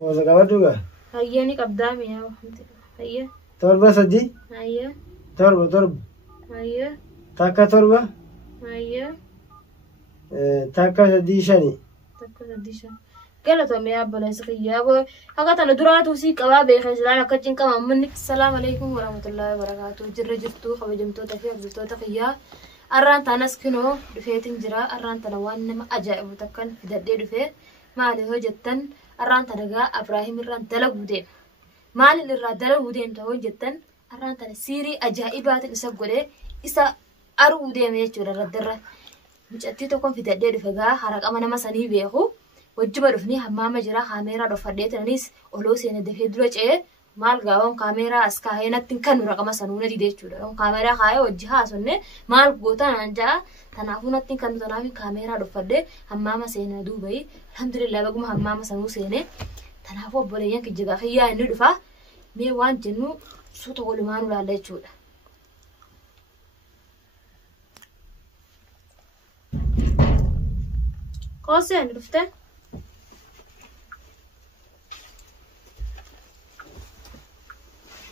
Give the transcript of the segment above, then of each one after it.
ولا كبردوغا هياني قدامي يا وحمد هيا تربة سدي هيا تربة هيا تاكا تربة هيا تاكا سدي شاني تكو ديشا قالت يا ابو سقيا ابو حقت انا درات وسيق ابا خيسلان كجين كما منك السلام عليكم ورحمه الله وبركاته جرجتو خبجمتو تفير جتو تقيا أران تانسكنو دفيتين جرا أران تلوان ما أجائب تكن في ددي دفي ما له جتن أران تلقى إبراهيم الران دلقودين ما للرا دلقودين تهون جتن أران تلسيري أجائبات إسقولي إسا أرودين يجور الردرة مش أتيتكم في ددي دفيقا حرق أمانا ما سني بيخو وجبا دفني هماما جرا خاميرا دفرديت نيس أولوسين دفي دروج maal gaawwan kaameeraa as kaa'ee natti kan raqama sanuuna didee jechuudha. Yoon kaameeraa kaa'ee hojii haasofne maal gootaa naan ja'a kanaafuu natti kan tanaaf kaameeraa dhuffadhee hammaama seenaa duubai alhamdulillah baguma hammaama sanuu seenee kanaafuu obboleeyyan kijjigaa xiyyaa inni dhufa mee waan jennu suuta walumaan ilaalla jechuudha. Qoosee inni dhuftee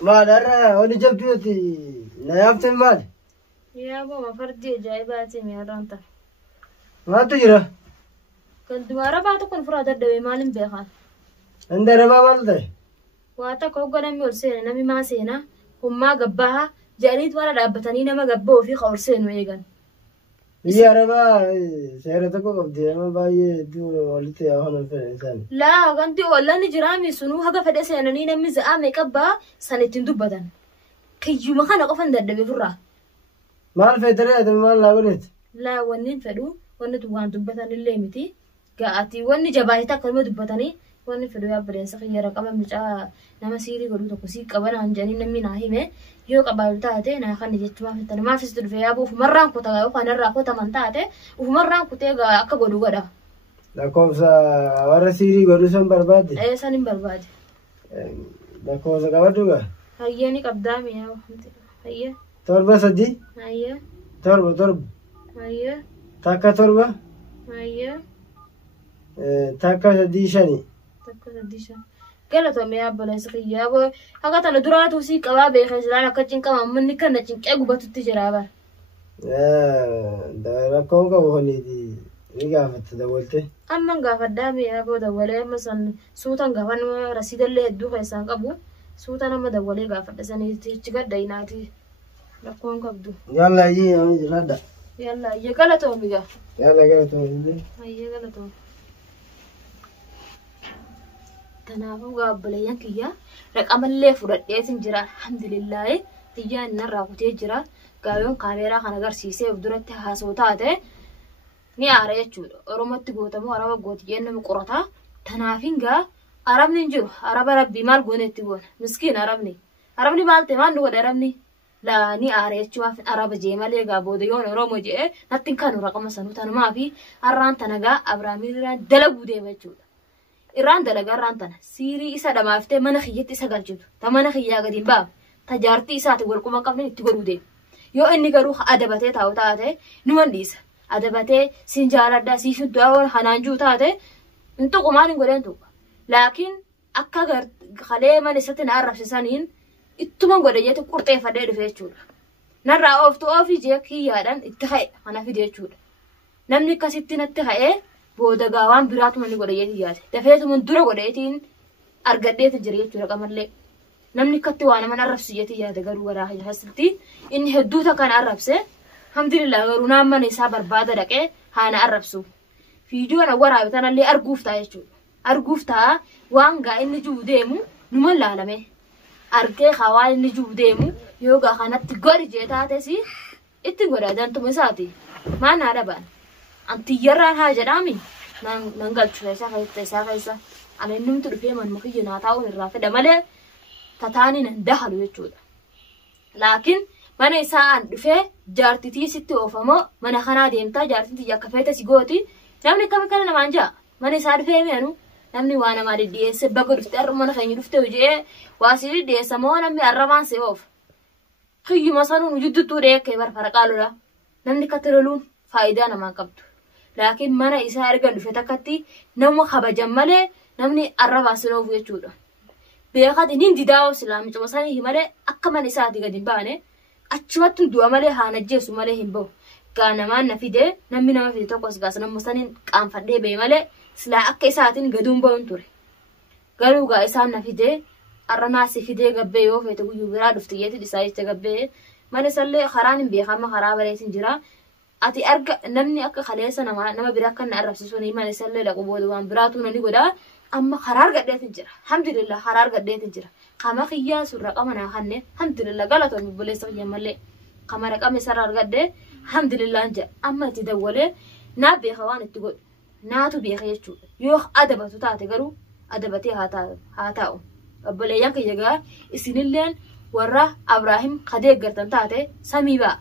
ما درا وني جبتي لا يفتن مال يا بابا فردي جايباتي يا رانتا ما تجرى كنت مرة بعتكم فرادة دوي مالين بيخان عند ربا مالده واتا كوغا نمي ورسينا نمي ما سينا هما قباها جاريت وانا لابتاني نما قبوه في خورسين ويغان يا ربا سيرتكو قبدي ما باي دو ولتي اهون في الانسان لا غنتي ولا نجرامي سنو هغا فدي سيناني نمي زعامي قبا سنتين دبدان كيو ما كان قفن ددبي فرا مال فدري ادم مال لا ولت لا ونين فدو ونت وان دبتان الليمتي قاتي وني جبايتا كلمه دبتاني وني فدو يا برين سخي رقم مجا نما سيري غدو تكسي قبنا انجاني نمي ناهيمه يو قبالتاته نا خن جتما فتن ما فيست في ابو مران كو تاغو كان راكو تمنتاته ومران كو تيغا اكا غدو غدا لا كوسا ورا سيري غدو سن برباد اي سن برباد لا كوسا غدوغا هياني قدامي يا وحمد هيا تربة سدي هيا تربة هيا تاكا تربة هيا تاكا سدي شاني تكو ديشا قالت يا ابو سقيا ابو حقت انا درات وسيق ابا خيسلان كجين كما منك نجين قغبت تجرابا ده كونغا وهني دي ريغافت دولته أما قافدامي يا أبو دولة مثلا صوتا قافن رصيد اللي هدو خيسان قبو صوتا نما دولة قافد سني تجد ديناتي لكون قبضو يلا يجي ردا يلا يقلتو بيجا يلا قلتو يقلتو تنافو قابلين كيا رقم اللي فرد جرا الحمد لله تيجان نرى وتيجرا قايون كاميرا خنا غرسيسه بدرته هاسوتاته ni aare jechuudha oromatti gootamu araba gootiyyeen nama qorata tanaafinga arabni jiru araba rabbi maal goonetti goona miskiin arabni maal ta'e maal godha arabni la ni aare jechuudha araba jee malee gaa booda yoon oromo jee nattin kan raqama sanuu tanumaa fi arraan tanagaa abraamiirraan dalaguu deema jechuudha irraan dalagaa arraan tana siirii isa dhamaaftee mana kiyyetti isa galchitu ta mana kiyyaa gadiin baaf tajaartii isaati walquma qabne itti godhuu deema yoo inni garuu adabatee taa'u taate numan dhiisa adabate sinjaaladda siifiddu awon hanaanjuu taate intu qumaan hin godhan tuqa laakiin akka khalee man isatti na arrabsisaniin ittuman godhe jeetu qurxeeffadhee dhufe jechuudha narraa ooftu oofii jee kiyyaadhaan itti ka'e kana fide jechuudha namni akkasitti natti ka'ee booda gaawaan biraatuma ni godhe jeetii yaate dafeetuman dura godheetiin argadheetu jira jechuudha qamallee namni akkatti waa naman arrabsu jeetii yaate garuu garaa hasilti inni hedduu takkan arrabse alhamdulillah garuu naamman isaa barbaada dhaqee haana arrabsu fiidiyoon waraabitan illee arguuf ta'a jechuudha arguuf ta'a waan gaa inni jiru deemu numan laalame argee hawaan inni jiru deemu yoo gaa kanatti godhi jee taates itti godha dantuma isaati maan haadha ba'an antiyyarraan haa jedhaami nan galchu isaa keessa ana innumti dhufee manuma kiyya naa taa'uun irraa fedha malee tataanii nan dahalu jechuudha laakiin mana isaan dhufee jaartitii sitti oofamoo mana kanaa deemtaa jaartitii akka feete si gooti namni akkami kana namaan jaa mana isaa dhufee meenu namni waa namaa dhidhiyeesse baga dhufte arra mana keenya dhufte hojii waa si dhidhiyeessa moo namni arrabaan si oof hiyyuma sanuun jidduttuu dheekkee barfara qaaludha namni akkatti loluun faayidaa namaa qabdu laakiin mana isaa erga dhufe takkatti nama kabajan malee namni arrabaan sinoofu jechuudha. Beekaati inni didaa'oo islaamicha masanii malee akka mana isaati gadi hin baane achumatti du'a malee haan ajjeesu malee hin bahu. Gaa namaan na fide namni nama fide tokkos gaas nama saniin qaanfadhee bee malee silaa akka isaatiin gaduun bahuun ture. Garuu gaa isaan na fide arra naasi fidee gabbee yoo feete guyyuu biraa dhuftiyeeti isaa jecha gabbee mana sallee karaan hin beekama karaa bareetiin jira. Ati arga namni akka kaleessa nama biraa akka na arrabsiisuun mana sallee laqu booda waan biraatu nani godhaa. Amma karaa argadheetiin jira. Alhamdulillah karaa argadheetiin jira. Kama kiyyaa surra qabanaa kanne alhamdulillah galatoon obboleessa kiyya malee kama raqame sarara argadhee alhamdulillah anja amma itti dawwalee naa beeka waan itti godhu naatu beeka jechuudha. Yoo adabatu taate garuu adabatee haa taa'u. Obboleeyyan kiyya gaa isinilleen warra Abraahim kadeeggartan taate samii ba'a.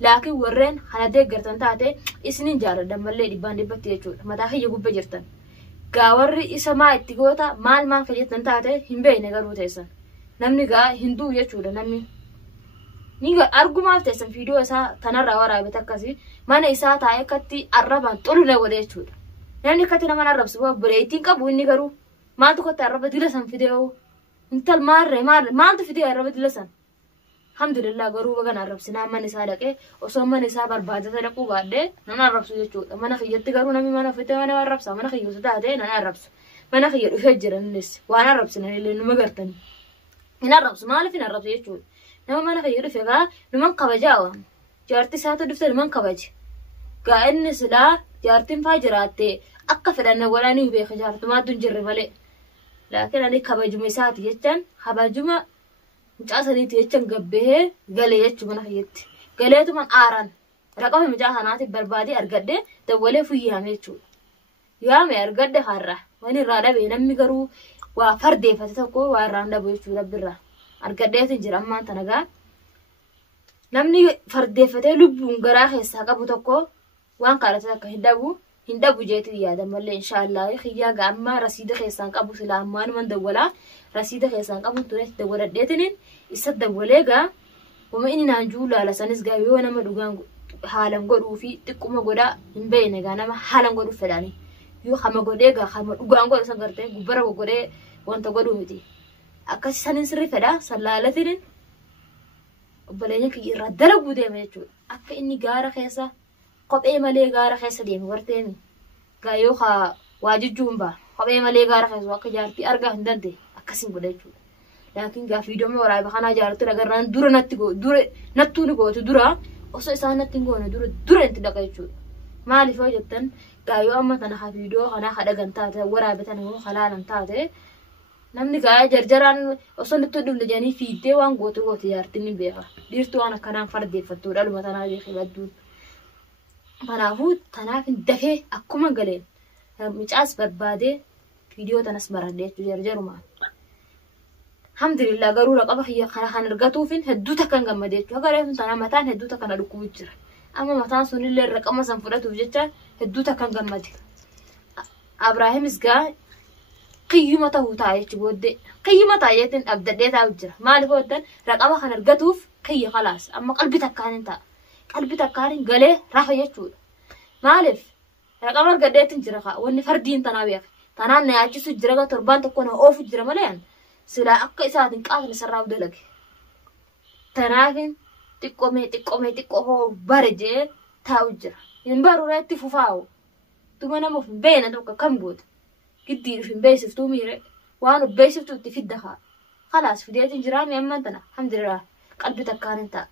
Laakiin warreen kana deeggartan taate isinin jaaladhan malee dhibbaan dhibbatti jechuudha. Mataa kiyya gubbee jirtan. Gaa warri isa maa itti goota maal fayyadatan taate hin beekne garuu teessan. Namni gaa hinduu jechuudha namni. Ni argumaaf teessan viidiyoo isaa tanarraa waraabete akkasii mana isaa taa'ee akkatti arrabaan xulula godhe jechuudha. Namni akkatti nama arrabsu buleettiin qabu inni garuu maaltu kotta arraba dila san fidee intal maaltu fidee arraba dila san. Alhamdulillah garuu bagan arrabsinaa mana isaa dhaqee osoo mana isaa barbaadata dhaquu baadhee nan arrabsu jechuudha. Mana kiyyatti garuu namni mana fidee mana arrabsa mana kiyyoota taatee nan arrabsu. Mana kiyya dhufee jiranis waan arrabsinan illee numa gartanii. Hin arrabsu maaliif hin arrabsu jechuudha. Nama mana kiyya dhufe gaa numan kabajaa waan. Jaartii isaatu dhufte numan kabaje. Gaa inni silaa jaartiin faa jiraattee akka fedhanne godhanii beeka jaartumaatu hin jirre malee. Laakiin ani kabajuma isaati jechaan kabajuma mucaa saniiti jechaan gabbee galee jechuu mana kiyyatti. Galeetuman aaraan raqama mucaa kanaatiif barbaadee argadde dawwalee fuyyaame jechuudha. Yaame argadde har'a wani irraa dhabee namni garuu waa fardeeffate tokko waa irraan dhabu jechuudha birraa. Argaddeetiin jira ammaan tana gaa. Namni fardeeffatee lubbuun garaa keessaa qabu tokko waan kadhate akka hin dhabu jeetii yaada malee inshaallah xiyyaa gaa amma rasiida keessaan qabu sila ammaanuman dawwalaa rasiida keessaan qabu ture dawwaladheetiniin isa dawwalee gaa wama inni naan juu laala sanis gaa yoo nama dhugaan haalan godhuu fi xiqquma godhaa hin beekne gaa nama haalan godhuuf fedhanii yoo hama godhee gaa hama dhugaan godhu san gartee gubbara godhee wanta godhuu miti. Akkasi sanin sirri fedha sallaalatiin obboleeyyan kiyya irraa dalaguu deema jechuudha. Akka inni gaara keessa kophee malee gaara keessa deemu garteemi. Gaa yoo waa jijjuun ba'a kophee malee gaara keessa akka jaartii argaa hin dandeenye akkasiin godha jechuudha. Laakiin gaa fiidooma waraaba kanaa jaartii agarraan dura nattuu ni gootu dura osoo isaan natti hin goone dura itti dhaqa jechuudha. Maaliif yoo jettan gaa yoo amma tana fiidoo kanaa kadhagan taate waraabatan immoo halaalan taate. Namni gaa jarjaraan osoo nutti dhufne jedhanii fiiddee waan gootu jaartiin ni beeka. Dhiirtuu waan akkanaan fardeeffattuu dhaluma tanaa beekee badduun. Kanaafuu tanaaf hin dafee akkuma galeen mucaas barbaadee viidiyoo tanas baradhee jechuudha jarjarumaan. Alhamdulillah garuu raqaba kiyya kan argatuufin hedduu takkan gammade jechuudha. Garee tana mataan hedduu takkan dhukkubu jira. Amma mataan sunillee raqama san fudhatuuf jecha hedduu takkan gammade. Abraahimis gaa kiyyuma ta'uu taa'e jechuudha. Kiyyuma taa'eetiin abdadhee taa'u jira. Maaliif hoddan raqaba kan argatuuf kiyya khalaas. Amma qalbii takkaan hin ta'a. Qalbii takkaan galee rafa jechuudha. Maaliif raqaba argadheetiin jira kaa wanni fardiin tanaa beeka. Tanaan na yaachisu jira gaa torbaan tokko na oofu jira malee silaa akka isaatiin qaafne sarraaf dalage. Tanaafin xiqqoo bare jee taa'u jira. Hin baruura itti fufaa'u. Tuma namuuf hin beena tokko kam goota. Giddii dhufin beeksiftuu miire waan beeksiftuu itti fidda haa. Khalaas fideetiin jiraa mi amman tana alhamdulillah qalbii takkaan hin ta'a.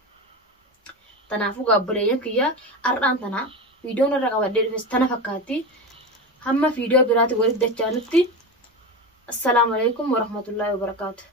Tanaafuu gaabboleeyyan kiyyaa har'aan tana viidiyoon irra qabadhee dhufes tana fakkaatti. Hamma viidiyoo biraatti walitti dachaanutti. Assalaamu alaikum warahmatullahi wabarakaatu.